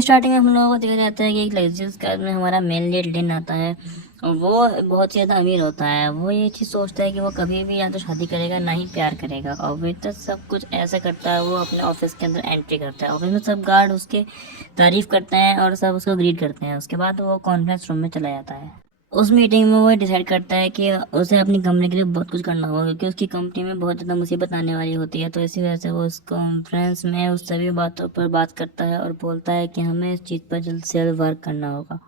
Starting में हम लोगों को देखा जाता है कि एक लग्जरियस कार में हमारा मेन लीड लिन आता है और वो बहुत ज़्यादा अमीर होता है। वो ये चीज़ सोचता है कि वो कभी भी या तो शादी करेगा ना ही प्यार करेगा, और वेटर सब कुछ ऐसा करता है। वो अपने ऑफिस के अंदर एंट्री करता है, ऑफिस में सब गार्ड उसके तारीफ करते हैं और सब उसको ग्रीट करते हैं। उसके बाद वो कॉन्फ्रेंस रूम में चला जाता है। उस मीटिंग में वो डिसाइड करता है कि उसे अपनी कंपनी के लिए बहुत कुछ करना होगा, क्योंकि उसकी कंपनी में बहुत ज़्यादा मुसीबत आने वाली होती है। तो इसी वजह से वो उस कॉन्फ्रेंस में उस सभी बातों पर बात करता है और बोलता है कि हमें इस चीज़ पर जल्द से जल्द वर्क करना होगा।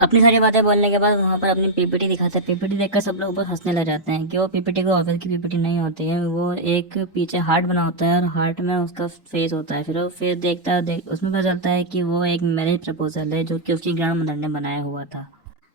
अपनी सारी बातें बोलने के बाद वहाँ पर अपनी पीपीटी दिखाता है। पीपीटी देखकर सब लोग बहुत हंसने लग जाते हैं कि वो पीपीटी को ऑफिस की पीपीटी नहीं होती है, वो एक पीछे हार्ट बना होता है और हार्ट में उसका फेस होता है। फिर वो फेस देखता है, उसमें पता चलता है कि वो एक मैरिज प्रपोजल है जो कि उसकी ग्रैंड मदर ने बनाया हुआ था।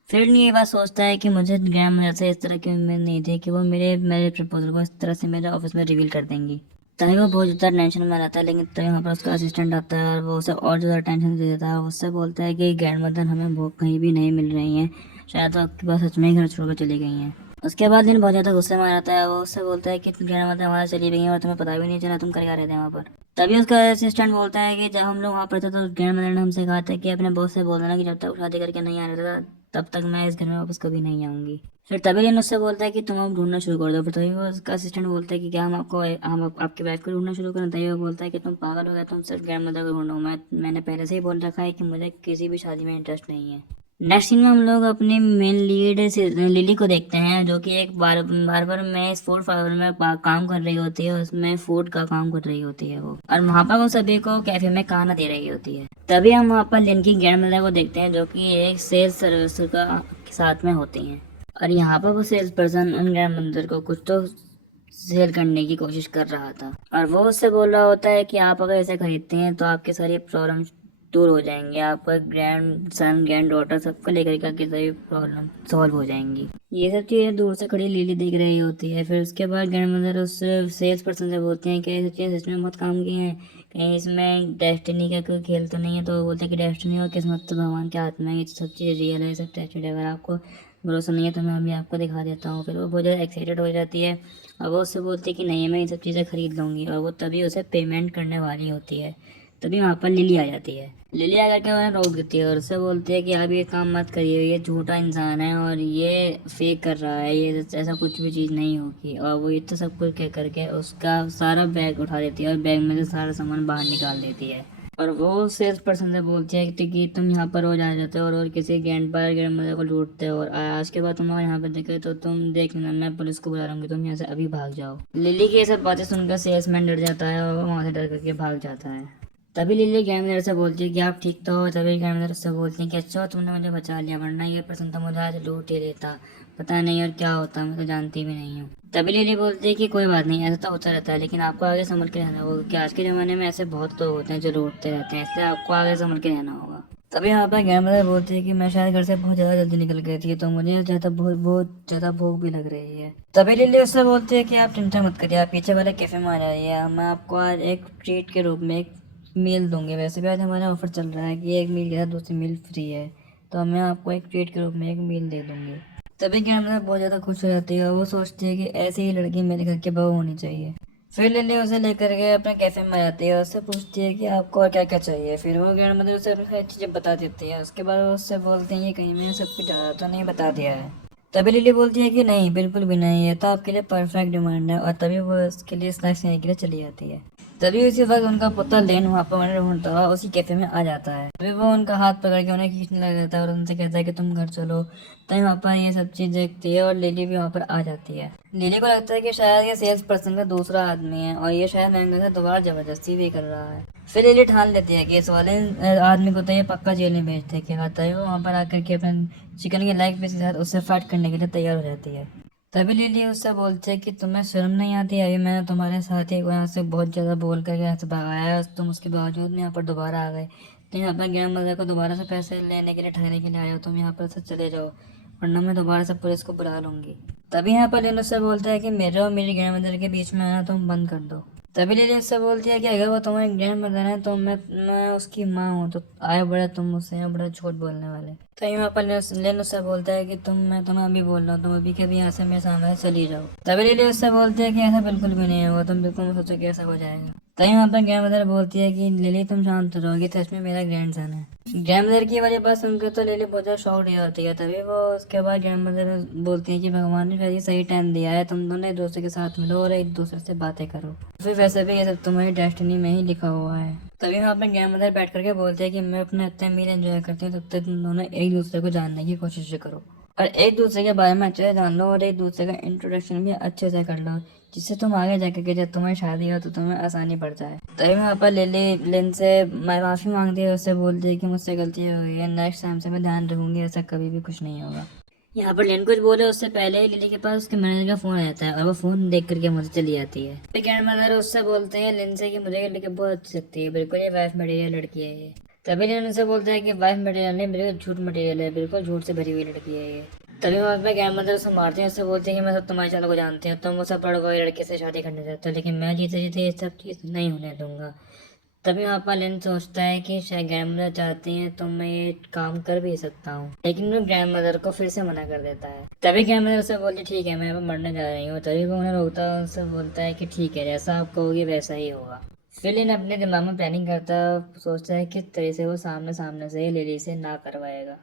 फिर ये बात सोचता है कि मुझे ग्रैंड मदर से इस तरह की उम्मीद नहीं थी कि वो मेरे मेरे प्रपोजल को इस तरह से मेरे ऑफिस में रिवील कर देंगी। तभी वो बहुत ज़्यादा टेंशन में रहता है, लेकिन तभी वहाँ पर उसका असिस्टेंट आता है और वो उसे और ज़्यादा टेंशन दे देता है। उससे बोलता है कि ग्रैंड मदर हमें वो कहीं भी नहीं मिल रही हैं, शायद वो आपके पास सच में ही घर छोड़कर चली गई हैं। उसके बाद दिन बहुत ज़्यादा गुस्से में आ जाता है। वो उससे बोलता है कि ग्रैंड मदर हमारा चली गई हैं और तुम्हें पता भी नहीं चला, तुम कर क्या रहे थे वहाँ पर। तभी उसका असिस्टेंट बोलता है कि जब हम लोग वहाँ पर थे तो ग्रैंड मदर ने हमसे कहा था कि अपने बॉस से बोल देना कि जब तक शादी करके नहीं आ रहा था तब तक मैं इस घर में वापस कभी नहीं आऊँगी। फिर तभी लिन उससे बोलता है कि तुम अब ढूंढना शुरू कर दो। फिर तभी वो उसका असिस्टेंट बोलता है कि क्या आपके वाइफ को ढूंढना शुरू करें। तभी वो बोलता है कि तुम पागल हो गए, तुम सिर्फ ग्रैंड मदर को ढूंढो। मैंने पहले से ही बोल रखा है कि मुझे किसी भी शादी में इंटरेस्ट नहीं है। नेक्स्ट सीन में हम लोग अपनी मेन लीड लिली को देखते हैं, जो कि एक बार्बर में इस फूड पार्लर में काम कर रही होती है। उसमें फूड का काम कर रही होती है वो, और वहाँ पर वो सभी को कैफे में खाना दे रही होती है। तभी हम वहाँ पर लिन की ग्रैंड मदर को देखते हैं, जो कि एक सेल्स सर्विस का साथ में होती हैं। और यहाँ पर वो सेल्स पर्सन उन ग्रैंड मदर को कुछ तो सेल करने की कोशिश कर रहा था, और वो उससे बोल रहा होता है कि आप अगर इसे खरीदते हैं तो आपके सारी प्रॉब्लम दूर हो जाएंगे, आपका ग्रैंड सन ग्रैंड डॉटर सबको लेकर के आपकी सारी प्रॉब्लम सॉल्व हो जाएंगी। ये सब चीज़ें दूर से खड़ी लिली देख रही होती है। फिर उसके बाद ग्रैंड मदर उस सेल्स पर्सन से बोलते हैं कि ये सब चीज़ें सच में बहुत काम की हैं, कहीं इसमें डेस्टिनी का कोई खेल तो नहीं है। तो वो बोलते हैं कि डेस्टिनी और किस्मत तो भगवान के हाथ में है, ये सब चीज़ें रियल है, सब टेस्टेड है। अगर आपको भरोसा नहीं है तो मैं अभी आपको दिखा देता हूँ। फिर वो बहुत ज़्यादा एक्साइटेड हो जाती है और वो उससे बोलती है कि नहीं, मैं ये सब चीज़ें खरीद लूँगी, और वो तभी उसे पेमेंट करने वाली होती है। तभी वहाँ पर लिली आ जाती है। लिली आकर के उन्हें रोक देती है और उससे बोलती है कि आप ये काम मत करिए, ये झूठा इंसान है और ये फेक कर रहा है, ये ऐसा कुछ भी चीज़ नहीं होगी। और वो इतना सब कुछ कह करके उसका सारा बैग उठा देती है और बैग में से सारा सामान बाहर निकाल देती है। और वो सेल्स पर्सन से बोलती है कि तुम यहाँ पर रोज आ जाते हो और किसी ग्रैंड मदर को लूटते हो, और आज के बाद तुम यहाँ पर देखे तो तुम देख लेना, मैं पुलिस को बुला लूंगी, तुम यहाँ से अभी भाग जाओ। लिली की ये सब बातें सुनकर सेल्समैन डर जाता है और वो वहाँ से डर करके भाग जाता है। तभी लिली ग्रैंड से बोलती है कि आप ठीक तो हो। तभी ग्रैंड से बोलती है कि अच्छा तुमने मुझे बचा लिया, वरना ये पर्सन तो मुझे आज लूट ही लेता, पता नहीं और क्या होता, मैं तो जानती भी नहीं हूँ। तभी लिली बोलती है कि कोई बात नहीं, ऐसा तो होता रहता है, लेकिन आपको आगे संभल के रहना होगा, क्योंकि आज के ज़माने में ऐसे बहुत लोग होते हैं जो लूटते रहते हैं, इसलिए आपको आगे संभल के रहना होगा। तभी यहाँ पर ग्रैंड बोलती है कि मैं शायद घर से बहुत ज़्यादा जल्दी निकल गई थी, तो मुझे ज़्यादा बहुत ज़्यादा भूख भी लग रही है। तभी लिली उससे बोलती है कि आप चिंता मत करिए, आप पीछे वाले कैफे में आ जाइए, मैं आपको आज एक ट्रीट के रूप में एक मील दूंगे। वैसे भी आज हमारा ऑफर चल रहा है कि एक मील के साथ दूसरी मील फ्री है, तो मैं आपको एक ट्रीट के रूप में एक मील दे दूंगी। तभी ग्रैंड बहुत ज़्यादा खुश हो जाती है और वो सोचती है कि ऐसी ही लड़की मेरे घर के बहू होनी चाहिए। फिर लिली उसे लेकर के अपने कैफे में आ जाती है और उससे पूछती है कि आपको और क्या क्या चाहिए। फिर वो ग्रैंड मदर उसे अपनी सारी चीज़ें बता देती है। उसके बाद वो उससे बोलते हैं कि कहीं मैंने सब कुछ ज़्यादा तो नहीं बता दिया है। तभी लिली बोलती है कि नहीं, बिल्कुल भी नहीं, है तो आपके लिए परफेक्ट डिमांड है, और तभी वो उसके लिए स्नैक्स लेने के लिए चली जाती है। तभी उसी वक्त उनका पुत्र लेन वहाँ पर उन्हें ढूंढता हुआ उसी कैफे में आ जाता है। तभी वो उनका हाथ पकड़ के उन्हें खींचने लग जाता है और उनसे कहता है कि तुम घर चलो। तभी वहाँ पर ये सब चीज़ देखती है और लिली भी वहाँ पर आ जाती है। लिली को लगता है कि शायद ये सेल्स पर्सन का दूसरा आदमी है और ये शायद मैंगो से दोबारा जबरदस्ती भी कर रहा है। फिर लिली ठान लेती है कि इस वाले आदमी को तो ये पक्का जेल में भेज देगा। तभी वो वहाँ पर आकर के अपने चिकन के लेग पीस के साथ उससे फाइट करने के लिए तैयार हो जाती है। तभी लिली उससे बोलती है कि तुम्हें शर्म नहीं आती, अभी मैंने तुम्हारे साथ ही यहाँ से बहुत ज़्यादा बोल कर यहाँ से भगाया है, तुम उसके बावजूद में यहाँ पर दोबारा आ गए। तो यहाँ पर ग्रैंड मदर को दोबारा से पैसे लेने के लिए ठहरने के लिए आए हो, तुम यहाँ पर से चले जाओ, वरना मैं दोबारा से पुलिस को बुला लूँगी। तभी यहाँ पर लिली उससे बोलता है कि मेरे और मेरी ग्रैंड मदर के बीच में आना तुम बंद कर दो। तभी लिली उससे बोलती है कि अगर वो तुम्हारी ग्रैंड मदर है तो मैं उसकी माँ हूँ, तो आए बड़े तुम मुझसे यहाँ बड़ा झूठ बोलने वाले। तो यहाँ पर लिली उससे बोलता है कि मैं तुम्हें अभी बोल रहा हूँ, तुम अभी के भी यहाँ से मेरे सामने से चली जाओ। तभी लिली उससे बोलती है कि ऐसा बिल्कुल भी नहीं होगा, तुम बिल्कुल मत सोचो कि ऐसा हो जाएगा। तो यहाँ पर ग्रैंड मदर बोलती है कि लिली तुम शांत रहोगी, सच में मेरा ग्रैंड सन है। ग्रैंड मदर की वाली बात सुनकर तो लिली बहुत ज़्यादा शॉक्ड हो जाती है। तभी वो उसके बाद ग्रैंड मदर बोलती है कि भगवान ने शायद ये सही टाइम दिया है, तुम दोनों एक दूसरे के साथ मिलो और एक दूसरे से बातें करो। फिर वैसे भी ये सब तुम्हारी डेस्टिनी में ही लिखा हुआ है। तभी वहाँ पे ग्रैंड मदर बैठ करके बोलते हैं कि मैं अपना इतना मील एंजॉय करती हूँ, तब तक तुम दोनों एक दूसरे को जानने की कोशिश करो और एक दूसरे के बारे में अच्छे से जान लो और एक दूसरे का इंट्रोडक्शन भी अच्छे से कर लो, जिससे तुम आगे जाकर के जब तुम्हारी शादी हो तो तुम्हें आसानी पड़ जाए। तभी वहाँ पर लिली लिन से मैं माफ़ी मांगती है, उससे बोलती है कि मुझसे गलती हो गई है, नेक्स्ट टाइम से मैं ध्यान रखूंगी, ऐसा कभी भी कुछ नहीं होगा। यहाँ पर लिन कुछ बोले उससे पहले ही लिली के पास उसके मैनेजर का फोन आता है और वो फोन देख करके मुझे चली जाती है। ग्रैंड मदर उससे बोलते हैं लिन से कि मुझे लिली बहुत अच्छी लगती है, बिल्कुल ये वाइफ मटेरियल लड़की है ये। तभी लिन उनसे बोलता है कि वाइफ मटेरियल नहीं, बिल्कुल झूठ मटेरियल है, बिल्कुल झूठ से भरी हुई लड़की है ये। तभी वहाँ पे ग्रैंड मदर उससे मारती है, उससे बोलती है कि मैं सब तुम्हारे चालों को जानती हूँ, तुम मुझसे बड़े कोई लड़के से शादी करने चाहते हो, लेकिन मैं जीते जीते ये सब चीज़ नहीं होने दूंगा। तभी वहाँ पर लिन सोचता है कि शायद ग्रैंड मदर चाहती हैं तो मैं ये काम कर भी सकता हूँ, लेकिन वो ग्रैंड मदर को फिर से मना कर देता है। तभी ग्रैंड मदर उससे बोलती ठीक है मैं अब मरने जा रही हूँ। तभी वो उन्हें रोकता है, उससे बोलता है कि ठीक है जैसा आप कहोगे वैसा ही होगा। फिर लिन अपने दिमाग में प्लानिंग करता सोचता है किस तरह से वो सामने सामने से ही लिली से ना करवाएगा।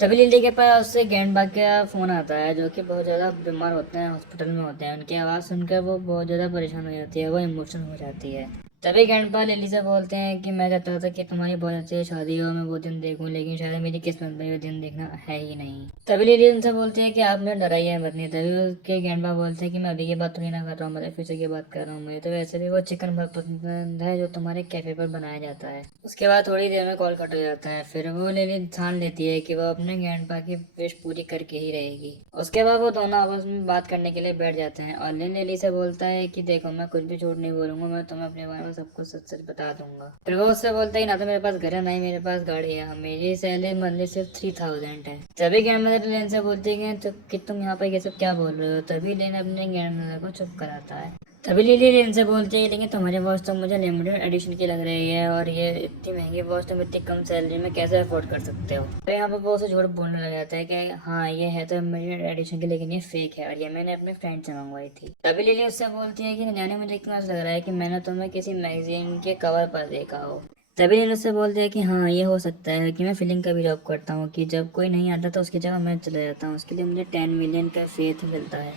तभी लिली के पास उससे गेंद बाग का फ़ोन आता है, जो कि बहुत ज़्यादा बीमार होते हैं, हॉस्पिटल में होते हैं। उनकी आवाज़ सुनकर वो बहुत ज़्यादा परेशान हो जाती है, वो इमोशनल हो जाती है। तभी गेंडपा लिली से बोलते हैं कि मैं चाहता था कि तुम्हारी बहुत अच्छी शादी हो, मैं वो दिन देखूं, लेकिन शायद मेरी किस्मत में वो दिन देखना है ही नहीं। तभी लिली उनसे बोलती है कि आपने डराई है मत नहीं। तभी उसके गेंडपा बोलते हैं कि मैं अभी की बात थोड़ी ना कर रहा हूँ, मतलब फ्यूचर की बात कर रहा हूँ। मुझे तो वैसे भी वो चिकन बहुत पसंद है जो तुम्हारे कैफे पर बनाया जाता है। उसके बाद थोड़ी देर में कॉल कट हो जाता है। फिर वो लिली ठान लेती है कि वो अपने गेंडपा की विश पूरी करके ही रहेगी। उसके बाद वो दोनों आपस में बात करने के लिए बैठ जाते हैं और लिली से बोलता है कि देखो मैं कुछ भी झूठ नहीं बोलूंगा, मैं तुम्हें अपने बारे में सब कुछ सच सच बता दूंगा। फिर वो उससे बोलता है कि ना तो मेरे पास घर है ना ही मेरे पास गाड़ी है, मेरी सैलरी मंथली सिर्फ 3000 है। तभी ग्रैंड मदर लेन से बोलती है कि तुम यहाँ पर ये सब क्या बोल रहे हो। तभी लेन अपने ग्रैंड मदर को चुप कराता है। तभी लिली लेन से बोलती है लेकिन तुम्हारी वॉच तो मुझे लिमिटेड एडिशन की लग रही है और ये इतनी महंगी वॉच तुम इतनी कम सैलरी में कैसे अफोर्ड कर सकते हो। तो यहाँ पर वो उसे झूठ बोलने लग जाता है कि हाँ ये है तो लिमिटेड एडिशन की, लेकिन ये फेक है और ये मैंने अपने फ्रेंड से मंगवाई थी। तभी लिली उससे बोलती है कि न जाने मुझे क्यों ऐसा लग रहा है कि मैंने तुम्हें किसी मैगजीन के कवर पर देखा हो। तभी लिली उससे बोलती है कि हाँ ये हो सकता है कि मैं फिल्म का भी जॉब करता हूँ, कि जब कोई नहीं आता तो उसकी जगह मैं चला जाता हूँ, उसके लिए मुझे 10 मिलियन का फेथ मिलता है।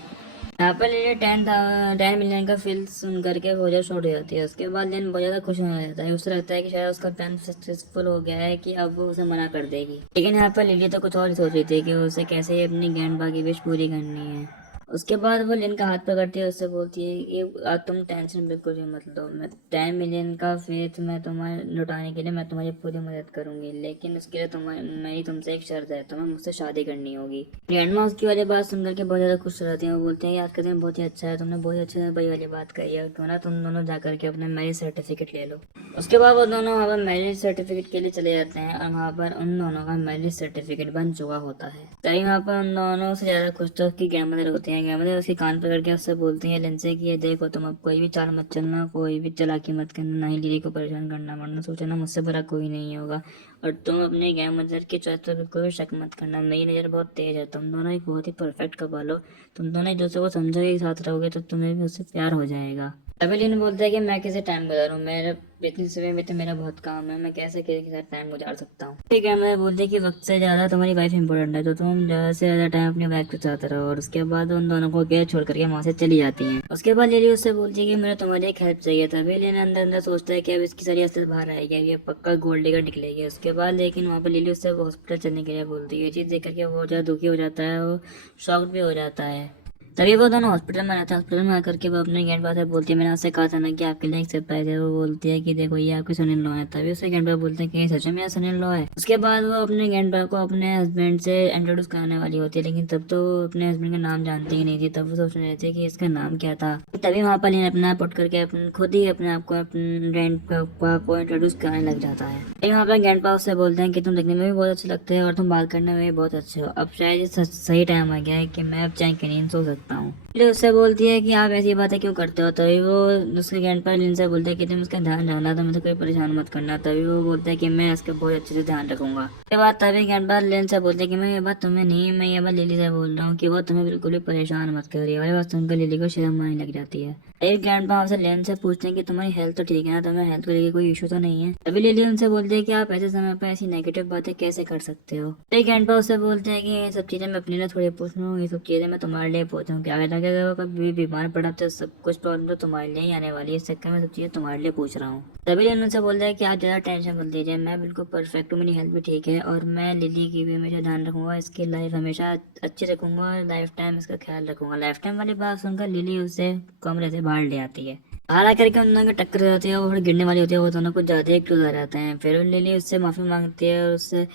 यहाँ पर लिली 10 मिलियन का फील सुन करके बहुत ज़्यादा शॉर्ट हो जाती है। उसके बाद लिन बहुत ज़्यादा खुश होने जाता है, उसे लगता है कि शायद उसका प्लान सक्सेसफुल हो गया है कि अब वो उसे मना कर देगी। लेकिन यहाँ पर लिली तो कुछ और ही सोच रही थी कि उसे कैसे ही अपनी गेंडबा की विश पूरी करनी है। उसके बाद वो लिन का हाथ पकड़ती है, उससे बोलती है कि तुम टेंशन बिल्कुल भी मत लो, मैं 10 मिलियन का फेथ मैं तुम्हें लुटाने के लिए मैं तुम्हारी पूरी मदद करूंगी, लेकिन उसके लिए मेरी तुमसे एक शर्त है, तुम्हें मुझसे शादी करनी होगी। ग्रैंडमा उसकी वाली बात सुनकर के बहुत ज़्यादा खुश रहती हैं। वो बोलते हैं आज का दिन बहुत ही अच्छा है, तुमने बहुत ही अच्छे से भाई वाली बात कही है, क्यों ना तुम दोनों जा करके अपने मैरिज सर्टिफिकेट ले लो। उसके बाद वो दोनों वहाँ पर मैरिज सर्टिफिकेट के लिए चले जाते हैं और वहाँ पर उन दोनों का मैरिज सर्टिफिकेट बन चुका होता है। तभी वहाँ पर उन दोनों से ज़्यादा खुश तो उसकी ग्रैंडमदर होती हैं। ग्रैंडमदर उसके कान पकड़ के उससे बोलती हैं लिन से कि ये देखो तुम अब कोई भी चाल मत चलना, कोई भी चालाकी मत करना, ना ही लिली को परेशान करना, वरना सोचना मुझसे बुरा कोई नहीं होगा। और तुम अपने ग्रैंडमदर की चॉइस पर बिल्कुल भी शक मत करना, मेरी नज़र बहुत तेज है, तुम दोनों एक बहुत ही परफेक्ट कपल हो, तुम दोनों एक दूसरे को समझोगे, एक साथ रहोगे तो तुम्हें भी उससे प्यार हो जाएगा। तभी लिन बोलता है कि मैं कैसे टाइम गुजारूं, मेरे इतनी सुबह में तो मेरा बहुत काम है, मैं कैसे किसी के साथ टाइम गुजार सकता हूँ। ठीक है, मैं बोलती है कि वक्त से ज़्यादा तुम्हारी वाइफ इंपॉर्टेंट है, तो तुम ज़्यादा से ज़्यादा टाइम अपनी वाइफ के साथ रहो। और उसके बाद उन दोनों को अकेले छोड़ करके वहाँ से चली जाती हैं। उसके बाद लिली उससे बोलती है कि मुझे तुम्हारी एक हेल्प चाहिए। तभी लिन अंदर अंदर सोचता है कि अब इसकी सारी असलियत बाहर आएगी, अब ये पक्का गोल्ड डिगर निकलेगी। उसके बाद लेकिन वहाँ पर लिली उससे हॉस्पिटल चलने के लिए बोलती है। ये चीज़ देख करके वो बहुत ज़्यादा दुखी हो जाता है, वो शॉक्ड भी हो जाता है। तभी वो दोनों हॉस्पिटल में रहते हैं। हॉस्पिटल में आकर के वो अपने गेंड से बोलती है मैंने आपसे कहा था ना कि आपके लिए एक सरप्राइज है। वो बोलती है कि देखो ये आपके सन इन लॉ है। तभी उसके गेंड बोलते हैं कि सच में मेरा सन इन लॉ है। उसके बाद वो अपने गेंड को अपने हस्बैंड से इंट्रोड्यूस कराने वाली होती है, लेकिन तब तो वो अपने हस्बैंड का नाम जानती ही नहीं थी। तब वो सोच रहे थे कि इसका नाम क्या था। तभी वहाँ पर लिन अपना पुट करके खुद ही अपने आप को अपने ग्रैंडपा को इंट्रोड्यूस कराने लग जाता है। तभी वहाँ पर ग्रैंडपा उससे बोलते हैं कि तुम दिखने में भी बहुत अच्छे लगते हैं और तुम बात करने में भी बहुत अच्छे हो। अब शायद ये सही टाइम आ गया है कि मैं अब चैन की नींद सो सकती सकता हूँ। लिली उससे बोलती है कि आप ऐसी बातें क्यों करते हो। तभी वो उसके ग्रैंडपा लिन से बोलते हैं कि तुम उसका ध्यान रखना, तो मुझे कोई परेशान मत करना। तभी वो बोलता है कि मैं इसका बहुत अच्छे से ध्यान रखूंगा। के बाद तभी ग्रैंडपा लिन से बोलते हैं कि मैं ये बात तुम्हें नहीं, मैं ये बात लिली से बोल रहा हूँ कि वो तुम्हें बिल्कुल भी परेशान मत करिए। और ये बात सुनकर लिली को शर्म आने लग जाती है। एक ग्रैंडपा आपसे लेन से पूछते हैं कि तुम्हारी हेल्थ तो ठीक है ना, तुम्हें हेल्थ को लेकर कोई इशू तो नहीं है। तभी लिली उनसे बोलती है कि आप ऐसे समय पर ऐसी नेगेटिव बातें कैसे कर सकते हो। एक ग्रैंडपा उससे बोलते हैं कि ये सब चीजें मैं अपने लिए थोड़ी पूछ रहा हूँ, ये सब चीजें मैं तुम्हारे लिए पूछ रहा हूँ कि आगे जाके अगर वो कभी बीमार पड़ा तो सब कुछ प्रॉब्लम तो तुम्हारे लिए ही आने वाली है, इस चक्कर में सब चीजें तुम्हारे लिए पूछ रहा हूँ। तभी लिली उनसे बोलता है कि आप ज्यादा टेंशन मत लीजिए, मैं बिल्कुल परफेक्ट हूँ, मेरी हेल्थ भी ठीक है और मैं लिली की भी हमेशा ध्यान रखूंगा, इसकी लाइफ हमेशा अच्छी रखूंगा और लाइफ टाइम इसका ख्याल रखूंगा। लाइफ टाइम वाली बात सुनकर लिली उसे कमरे से बाहर ले आती है। हालांकि करके उन दोनों की टक्कर हो जाती है, वो थोड़ी गिरने वाली होती है, वो दोनों कुछ ज़्यादा ही क्लोज आ जाते हैं। फिर लिली उससे माफ़ी मांगती है और उससे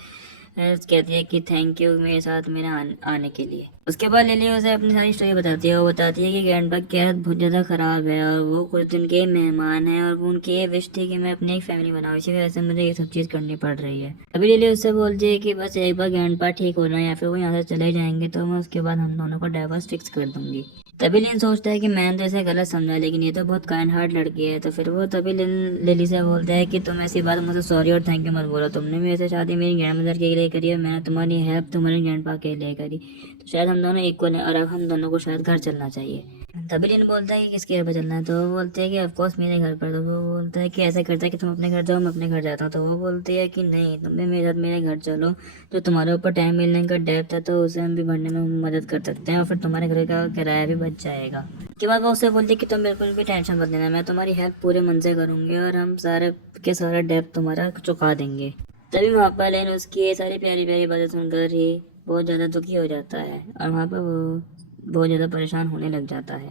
कहती है कि थैंक यू मेरे साथ मेरे आने के लिए। उसके बाद लिली उसे अपनी सारी स्टोरी बताती है। वो बताती है कि ग्रैंडपा की हालत बहुत ज़्यादा ख़राब है और वो कुछ दिन के मेहमान हैं और वो उनकी ये विश थी कि मैं अपनी एक फैमिली बनाऊँ, इसी वजह से मुझे ये सब चीज़ करनी पड़ रही है। अभी लिली उससे बोलती है कि बस एक बार ग्रैंडपा ठीक हो जाए या फिर वो यहाँ से चले जाएंगे तो मैं उसके बाद हम दोनों का डाइवोर्स फिक्स कर दूंगी। तभी लिन सोचता है कि मैंने तो इसे गलत समझा, लेकिन ये तो बहुत काइंड हार्ट लड़की है। तो फिर वो तभी लिली से बोलता है कि तुम ऐसी बात मुझे सॉरी और थैंक यू मत बोलो, तुमने मेरे से शादी मेरी ग्रैंड मदर के लिए करी है, मैंने तुम्हारी हेल्प तुम्हारे ग्रैंडपा के लिए करी, तो शायद हम दोनों इक्वल हैं और अब हम दोनों को शायद घर चलना चाहिए। तभी लिन बोलता है कि किसके घर पर चलना है। तो वो बोलते हैं कि ऑफकोर्स मेरे घर पर। तो वो बोलता है कि ऐसा करता है कि तुम अपने घर जाओ, मैं अपने घर जाता हूँ। तो वो बोलती है कि नहीं, तुम भी मेरे साथ मेरे घर चलो, जो तुम्हारे ऊपर टाइम मिलने का डेब्ट है तो उसे हम भी भरने में मदद कर सकते हैं और फिर तुम्हारे घर का किराया भी बच जाएगा। के बाद वो उससे बोलती है कि तुम बिल्कुल भी टेंशन मत लेना, मैं तुम्हारी हेल्प पूरे मन से करूंगी और हम सारे के सारा डेब्ट तुम्हारा चुका देंगे। तभी वहाँ पर लेन उसकी ये सारी प्यारी प्यारी बातें सुनकर ही बहुत ज़्यादा दुखी हो जाता है और वहाँ पर वो बहुत ज़्यादा परेशान होने लग जाता है।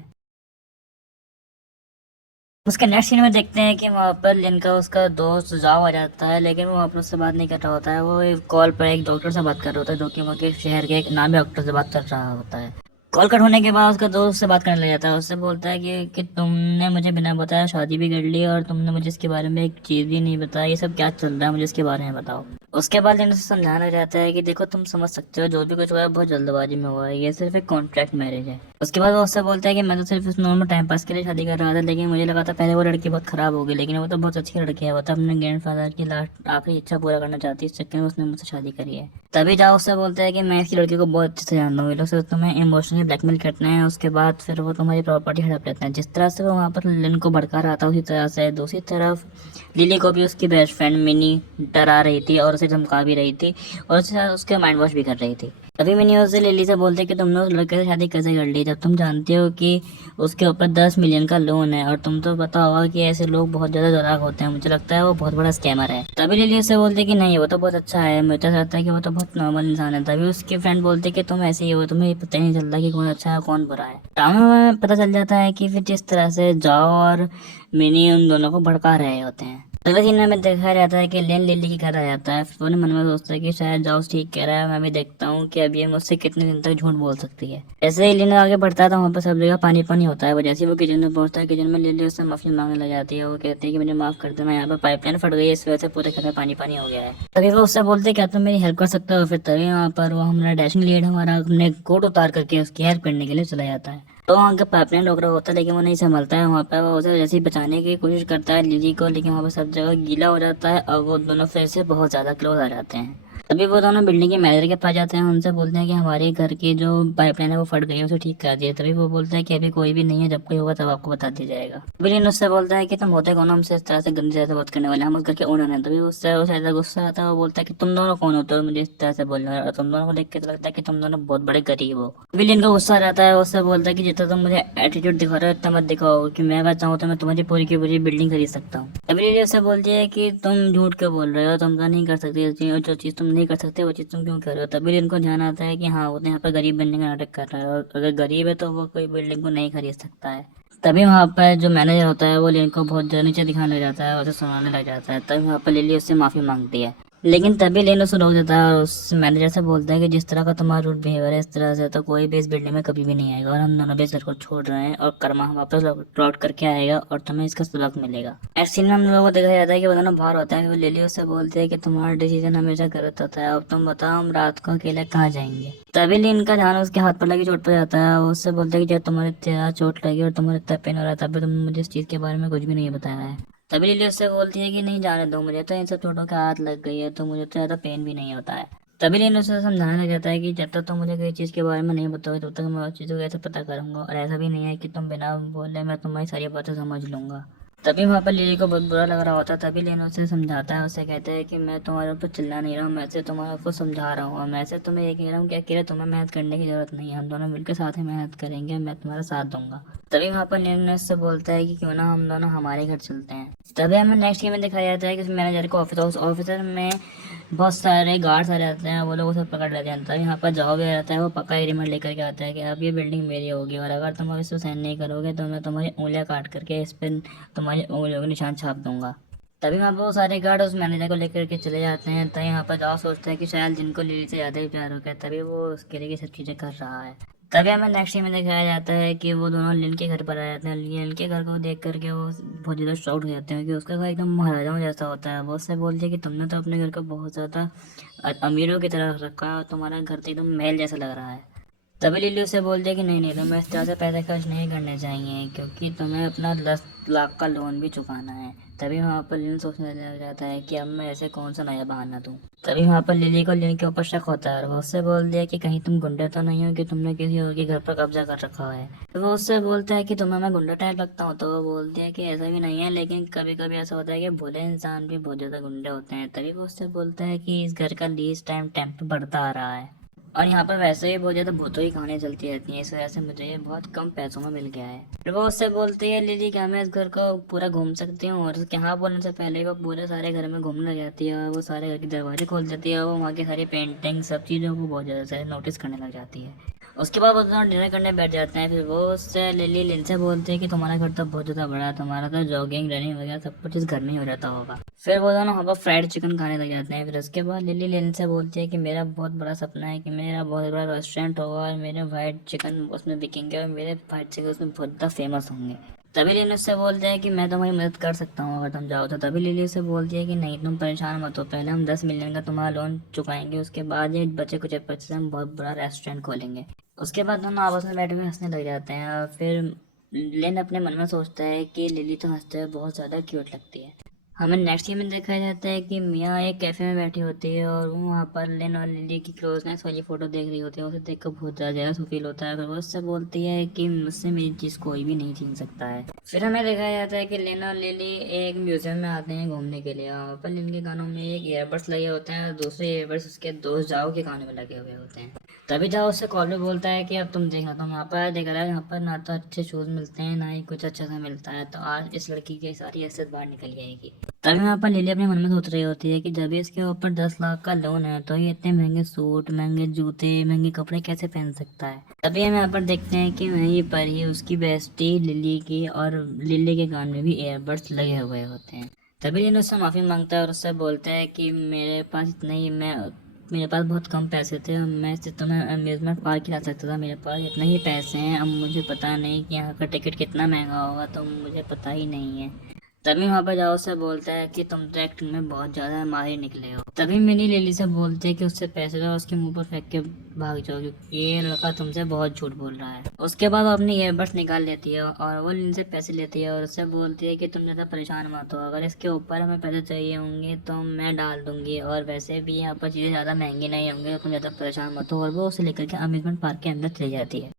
उसके नेक्स्ट सीन में देखते हैं कि वहाँ पर लिन का उसका दोस्त जाओ आ जाता है, लेकिन वो वहाँ पर उससे बात नहीं कर रहा होता है। वो एक कॉल पर एक डॉक्टर से बात कर रहा होता है, जो कि वहाँ के शहर के एक नामी डॉक्टर से बात कर रहा होता है। कॉल कट होने के बाद उसका दोस्त से बात करने लग जाता है। उससे बोलता है कि तुमने मुझे बिना बताया शादी भी कर ली और तुमने मुझे इसके बारे में एक चीज़ भी नहीं बताया, ये सब क्या चल रहा है, मुझे इसके बारे में बताओ। उसके बाद लिन उसे समझाना चाहता है कि देखो तुम समझ सकते हो, जो भी कुछ हुआ है बहुत जल्दबाजी में हुआ है, ये सिर्फ एक कॉन्ट्रैक्ट मैरिज है। उसके बाद वो उससे बोलता है कि मैं तो सिर्फ उस नॉर्मल टाइम पास के लिए शादी कर रहा था, लेकिन मुझे लगा था पहले वो लड़की बहुत खराब होगी, लेकिन वो तो बहुत अच्छी लड़की है, वो तो अपने ग्रैंडफादर की लास्ट आखिरी इच्छा पूरा करना चाहती है, इस चक्कर में उसने मुझसे शादी करी है। तभी जाओ उससे बोलता है कि मैं इस लड़की को बहुत अच्छे से जानता हूँ, ये लोग सिर्फ तुम्हें इमोशनली ब्लैकमेल करते हैं, उसके बाद फिर वो तुम्हारी प्रॉपर्टी हड़प लेते हैं। जिस तरह से वो वहाँ पर लिन को भड़का रहा था, उसी तरह से दूसरी तरफ लिली को भी उसकी बेस्ट फ्रेंड मिनी डरा रही थी और उसे धमका भी रही थी और उसके साथ उसके माइंड वॉश भी कर रही थी। तभी मिनी उससे लिली से बोलते कि तुमने उस लड़के से शादी कैसे कर ली, जब तुम जानते हो कि उसके ऊपर 10 मिलियन का लोन है और तुम तो पता होगा कि ऐसे लोग बहुत ज़्यादा चालाक होते हैं, मुझे लगता है वो बहुत बड़ा स्कैमर है। तभी लिली उससे बोलते कि नहीं, वो तो बहुत अच्छा है, मुझे तो लगता है कि वो तो बहुत नॉर्मल इंसान है। तभी उसकी फ्रेंड बोलते कि तुम ऐसे ही हो, तुम्हें पता ही नहीं चलता कि कौन अच्छा है कौन बुरा है। टाउन में पता चल जाता है कि फिर जिस तरह से जाओ और मिनी उन दोनों को भड़का रहे होते हैं। अगले सीन में देखा जाता है कि लेन लिली के घर आ जाता है। फिर अपने मन में सोचता है कि शायद जाउस ठीक कह रहा है, मैं भी देखता हूँ कि अब ये मुझसे कितने दिन तक झूठ बोल सकती है। ऐसे ही लिन आगे बढ़ता है तो वहाँ पर सब जगह पानी पानी होता है। वो जैसे ही वो किचन में पहुंचता है, किचन में लिली उससे माफी मांगने लग जाती है। वो कहती है कि मुझे माफ कर देना, यहाँ पर पाइपलाइन फट गई है, इस वजह से पूरे घर में पानी पानी हो गया है। तभी वो उससे बोलते क्या तुम मेरी हेल्प कर सकते हो। फिर तभी वहाँ पर वो हमारा डैशिंग लीड हमारा अपने कोट उतार करके उसकी हेल्प करने के लिए चला जाता है। तो वहाँ का पाइपलाइन रोक रहा होता है, लेकिन वो नहीं संभलता है। वहाँ पर वो उसे जैसे ही बचाने की कोशिश करता है लिली को, लेकिन वहाँ पर सब जगह गीला हो जाता है और वो दोनों फिर से बहुत ज़्यादा क्लोज आ जाते हैं। तभी वो दोनों बिल्डिंग के मैनेजर के पास जाते हैं, उनसे बोलते हैं कि हमारे घर की जो पाइपलाइन है वो फट गई है, उसे ठीक कर दिए। तभी वो बोलते हैं कि अभी कोई भी नहीं है, जब कोई होगा तब आपको बता दिया जाएगा। बिलियन उससे बोलता है कि तुम होते कौन हो, हमसे इस तरह से गंदी तरह से बात करने वाले, हम उस घर के ओनर हैं। तभी उससे उसे ऐसा गुस्सा आता है, वो बोलता है कि तुम दोनों कौन होते हो मुझे इस तरह से बोलने वाले, और तुम दोनों को देख के तो लगता है कि तुम दोनों बहुत बड़े गरीब हो। बिलियन को गुस्सा आ जाता है, उससे बोलता है कि जितना तुम मुझे एटीट्यूड दिखा रहे हो इतना मत दिखाओ, कि मैं अगर चाहूँ तो मैं तुम्हारी पूरी की पूरी बिल्डिंग खरीद सकता हूँ। तभी लिली उससे बोलती है कि तुम झूठ क्यों बोल रहे हो, तुम तो नहीं कर सकते जो चीज़ तुम नहीं कर सकते वो चीज़ तुम क्यों कर रहे हो। तभी इनको ध्यान आता है कि हाँ वो तो यहाँ पर गरीब बनने का नाटक कर रहा है, और अगर गरीब है तो वो कोई बिल्डिंग को नहीं खरीद सकता है। तभी वहाँ पर जो मैनेजर होता है वो लिली को बहुत नीचे दिखाने लग जाता है और उसे सुनाने लग जाता है। तभी वहाँ पर लिली उससे माफ़ी मांगती है। लेकिन तभी लेना शुरू हो जाता है और उस मैनेजर से बोलता है कि जिस तरह का तुम्हारा रूट बिहेवियर है इस तरह से तो कोई भी इस बिल्डिंग में कभी भी नहीं आएगा और हम दोनों भी इस घर को छोड़ रहे हैं और कर्मा वापस लौट करके आएगा और तुम्हें इसका सबक मिलेगा। ऐसे सीन में हम लोगों को देखा जाता है कि वो दोनों बाहर होता है, वो लिली उससे बोलती है कि तुम्हारा डिसीजन हमेशा गलत होता है, अब तुम बताओ हम रात को अकेले कहाँ जाएंगे। तभी लिन का ध्यान उसके हाथ पर लगी चोट पर जाता है, वो उससे बोलता है कि जब तुम्हारे तेरा चोट लगी और तुम्हारे इतना पेन हो रहा है तभी तुमने मुझे इस चीज़ के बारे में कुछ भी नहीं बताया है। तभी लिली उससे बोलती है कि नहीं जाने दो, मुझे तो इन सब चोटों के हाथ लग गई है तो मुझे तो ज़्यादा पेन भी नहीं होता है। तभी लिली उसे समझाने लग जाता है कि जब तक तुम मुझे किसी चीज़ के बारे में नहीं बताओगे तब तक मैं उस चीज़ को कैसे पता करूंगा, और ऐसा भी नहीं है कि तुम बिना बोले मैं तुम्हारी सारी बातें समझ लूंगा। तभी वहाँ पर लिली को बहुत बुरा लग रहा होता है। तभी लिन उसे समझाता है, उसे कहता है कि मैं तुम्हारे ऊपर चिल्ला नहीं रहा हूँ, मैं से तुम्हारे को समझा रहा हूँ और मैं से तुम्हें ये कह रहा हूँ कि अकेले तुम्हें मेहनत करने की जरूरत नहीं है, हम दोनों मिलकर साथ ही मेहनत करेंगे, मैं तुम्हारा साथ दूंगा। तभी वहाँ पर लिन उससे बोलता है कि क्यों ना हम दोनों हमारे घर चलते हैं। तभी हमें नेक्स्ट गेम में दिखाया जाता है कि उस मैनेजर को उस ऑफिसर में बहुत सारे गार्ड्स आ जाते हैं, वो लोग उसे पकड़ लेते हैं। तभी यहाँ पर जाओ भी आ जाता है, वो पक्का एग्रीमेंट लेकर के आता है कि अब ये बिल्डिंग मेरी होगी और अगर तुम अब इसको साइन नहीं करोगे तो मैं तुम्हारी उंगलियां काट करके इस पर तुम्हारी उंगलियों के निशान छाप दूंगा। तभी वहाँ पर वो सारे गार्ड उस मैनेजर को लेकर के चले जाते हैं। तभी यहाँ पर जाओ सोचता है कि शायद जिनको लिली से ज़्यादा ही प्यार हो गया, तभी वो उसके लिए ये सब चीज़ें कर रहा है। तभी हमें नेक्स्ट सीन में दिखाया जाता है कि वो दोनों लिन के घर पर आ जाते हैं। लिन के घर को देख करके वो बहुत ज़्यादा शॉक्ड हो जाते हैं कि उसका घर एकदम महाराजाओं जैसा होता है। वो उससे बोलते हैं कि तुमने तो अपने घर को बहुत ज़्यादा अमीरों की तरह रखा है और तुम्हारा घर तो एकदम महल जैसा लग रहा है। तभी लिली उससे बोलती है कि नहीं नहीं, तुम्हें इस तरह से पैसे खर्च नहीं करने चाहिए क्योंकि तुम्हें अपना 10 लाख का लोन भी चुकाना है। तभी वहाँ पर लिली सोचने लग जाता है कि अब मैं ऐसे कौन सा नया बहाना दूँ। तभी वहाँ पर लिली को लिली के ऊपर शक होता है और वो उससे बोलती है कि कहीं तुम गुंडे तो नहीं हो कि तुमने किसी और के घर पर कब्जा कर रखा है। तो वो उससे बोलता है कि तुम्हें मैं गुंडा टाइप लगता हूँ, तो वो बोलती है कि ऐसा भी नहीं है लेकिन कभी कभी ऐसा होता है कि भोले इंसान भी बहुत ज़्यादा गुंडे होते हैं। तभी वो उससे बोलता है कि इस घर का लीज टाइम टेम्प बढ़ता आ रहा है और यहाँ पर वैसे ही बहुत ज़्यादा भूतों की कहानियाँ चलती रहती हैं, इस वजह से मुझे ये बहुत कम पैसों में मिल गया है। फिर वो उससे बोलती है लिली कि मैं इस घर को पूरा घूम सकती हूँ, और उसके हाँ बोलने से पहले वो पूरे सारे घर में घूमने लग जाती है और वो सारे घर के दरवाजे खोल देती है और वो वहाँ की सारी पेंटिंग सब चीज़ों को बहुत ज़्यादा से नोटिस करने लग जाती है। उसके बाद वो दोनों डिनर करने बैठ जाते हैं। फिर वो उससे लिली लिन से बोलते हैं कि तुम्हारा घर तो बहुत ज़्यादा बड़ा है, तुम्हारा तो जॉगिंग रनिंग वगैरह सब कुछ इस घर में ही हो जाता होगा। फिर वो दोनों वहाँ पर फ्राइड चिकन खाने लग जाते हैं। फिर उसके बाद लिली लिन से बोलती है कि मेरा बहुत बड़ा सपना है कि मेरा बहुत बड़ा रेस्टोरेंट होगा और मेरे वाइट चिकन उसमें बिकेंगे और मेरे वाइट चिकन उसमें बहुत ज़्यादा फेमस होंगे। तभी लिली उससे बोलते हैं कि मैं तुम्हारी मदद कर सकता हूँ अगर तुम जाओ तो। तभी लिली उससे बोलती है कि नहीं तुम परेशान मत हो, पहले हम 10 मिलियन का तुम्हारा लोन चुकाएंगे, उसके बाद ये बचे कुछ पैसे से हम बहुत बड़ा रेस्टोरेंट खोलेंगे। उसके बाद दोनों आपस में बैठ के हंसने लग जाते हैं और फिर लिन अपने मन में सोचता है कि लिली तो हंसते हुए बहुत ज़्यादा क्यूट लगती है। हमें नेक्स्ट सीन में देखा जाता है कि मिया एक कैफ़े में बैठी होती है और वो वहाँ पर लिन और लिली की क्लोजनेस वाली फ़ोटो देख रही होती है। उसे देखकर बहुत ज़्यादा जेलस फील होता है, फिर वो उससे बोलती है कि मुझसे मेरी चीज़ कोई भी नहीं छीन सकता है। फिर हमें देखा जाता है कि लिन और लिली एक म्यूज़ियम में आते हैं घूमने के लिए। वहाँ पर लिन के कानों में एक ईयरबड्स लगे होते हैं और दूसरे ईयरबड्स उसके दोस्त जाओ के कानों में लगे हुए होते हैं। तभी जाओ उससे कॉल पे बोलता है कि अब तुम देखना, तुम यहाँ पर देख रहा है यहाँ पर ना तो अच्छे शूज़ मिलते हैं ना ही कुछ अच्छा सा मिलता है, तो आज इस लड़की की सारी हैसियत बाहर निकल जाएगी। तभी वहाँ पर लिली अपने मन में सोच रही होती है कि जब भी इसके ऊपर 10 लाख का लोन है तो ये इतने महंगे सूट महंगे जूते महंगे कपड़े कैसे पहन सकता है। तभी हम यहाँ पर देखते हैं कि वहीं पर ही उसकी बेस्टी लिली की और लिली के कान में भी ईयरबड्स लगे हुए होते हैं। तभी लिली उससे माफ़ी मांगता है और उससे बोलता है कि मेरे पास बहुत कम पैसे थे और मैं सिर्फ तुम्हें अम्यूज़मेंट पार्क खिला सकता था, मेरे पास इतने ही पैसे हैं, अब मुझे पता नहीं कि यहाँ का टिकट कितना महंगा होगा तो मुझे पता ही नहीं है। तभी वहाँ पर जाओ उससे बोलता है कि तुम तो एक्टिंग में बहुत ज़्यादा माहिर निकले हो। तभी मिनी लिली से बोलते हैं कि उससे पैसे लो उसके मुंह पर फेंक के भाग जाओ क्योंकि ये लड़का तुमसे बहुत झूठ बोल रहा है। उसके बाद वो अपनी ईयरबड्स निकाल लेती है और वो लिली से पैसे लेती है और उससे बोलती है कि तुम ज़्यादा परेशान मत हो, अगर इसके ऊपर हमें पैसे चाहिए होंगे तो मैं डाल दूंगी और वैसे भी यहाँ पर चीज़ें ज़्यादा महंगी नहीं होंगी तो तुम ज़्यादा परेशान मत हो। और वो उसे लेकर के अम्यूज़मेंट पार्क के अंदर चली जाती है।